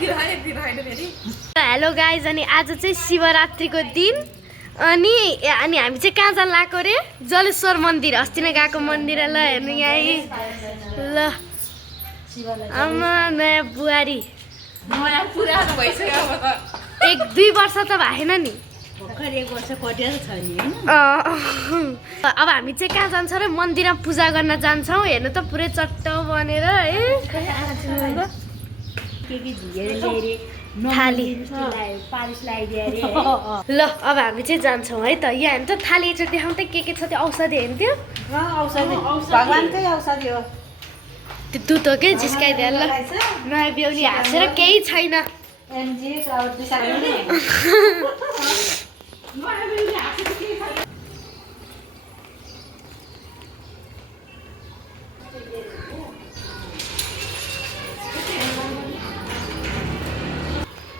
Hello guys, अनि आज चाहिँ शिवरात्रिको दिन अनि हामी चाहिँ कहाँ जान लागेको अरे जलेश्वर मन्दिर। अस्ति नै गएको मन्दिर ल हेर्नु यहीँ ल। आमा नयाँ बुहारी पुरानो भइसक्यो अब त 1-2 वर्ष त भएन नि। भर्खर 1 वर्ष कटेर छ नि हैन। अब हामी चाहिँ कहाँ जान्छ र मन्दिरमा पूजा गर्न जान्छौँ। हेर्नु त पुरै चट्ट बनेर के झिगेर ल्याइरे थाली पालिस लगाइदिए रे। ल अब हामी चाहिँ जान्छौँ है त। यहाँ हेर्नु त थाली एकचोटि देखाउँ त के छ त्यो औषधि हेर्नु त्यो औषधि भगवानकै औषधि हो त्यो दुध हो कि जिस्काइदिएर ल। नयाँ बेहुली हाँसेर केही छैन। एमजी क्लाउड दिसाले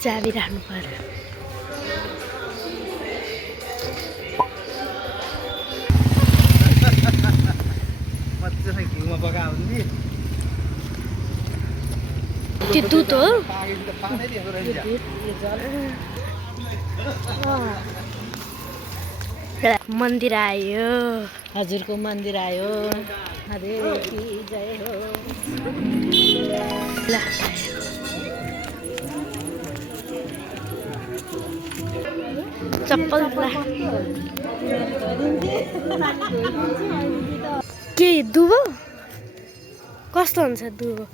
चाबी राख्नु पर्यो। त्यो दुध हो मन्दिर आयो। हजुरको मन्दिर आयो। हरे की जय हो। ल चप्पल के दुबो कस्तो हुन्छ दुबो?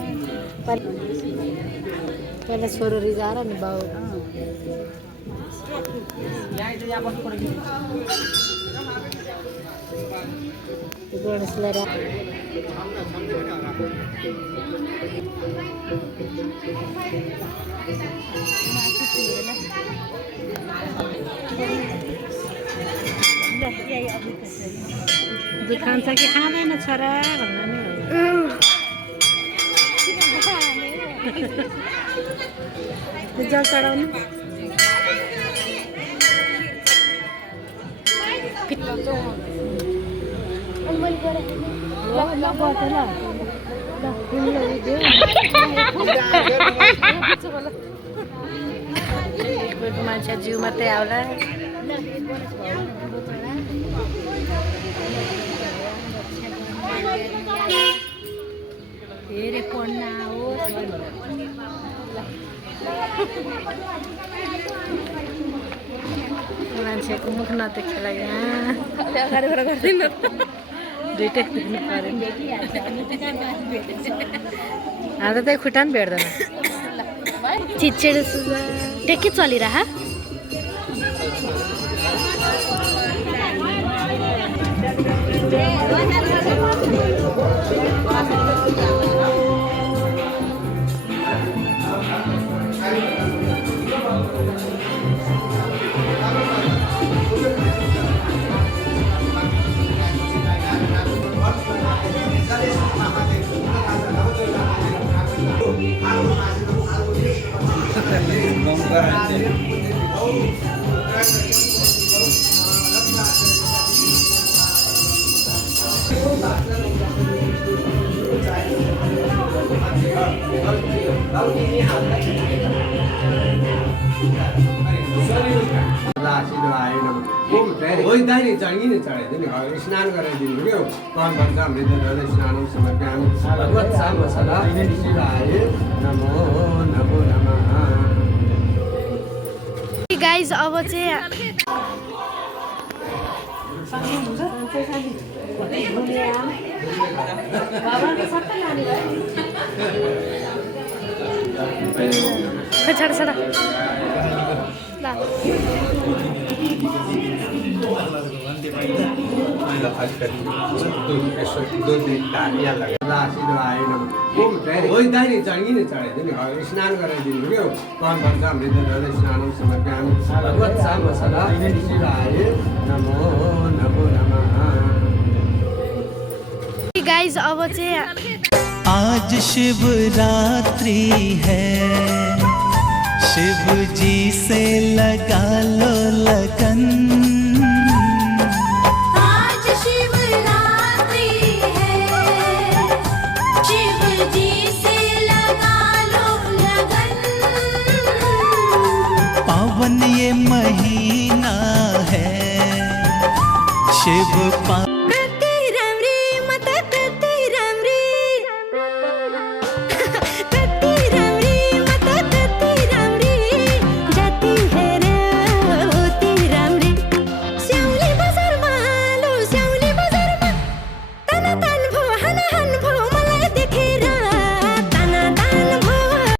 भयो पहिला छोरो रिजाएर नि बाउ गणेशलाई खान्छ कि खाँदैन छोरा भन्दा नि जल चढाउनु मान्छे जिउ मात्रै आउला। हेरे पढ्न आओस् मान्छेको मुख नदेखेला यहाँ अगाडिबाट गर्दैन दुइटै देख्नु पऱ्यो। हाम्रो त्यही खुट्टा पनि भेट्दैन। चिचेड टेके चलिरह दाहिने चढी चढाइदियो नि स्नान गरेर दिनु क्या कम भन्छ मृत स्नान समर्प्यामि भगवत्सा मसला शिवाय नमो नमो नमः। गाइज अब चाहिँ छोड छोड दाहिने चढी चढाइदियो नि स्नान गरेर दिनु क्या कम भन्छ मृत स्नान समर्प्यामि भगवत्सा मसला शिवाय नमो नमो नमः। गाइज अब चाहिँ आज शिवरात्रि है, शिव जी से लगा लो लगन। आज शिवरात्रि है, शिव जी से लगा लो लगन। पावन ये महीना है, शिव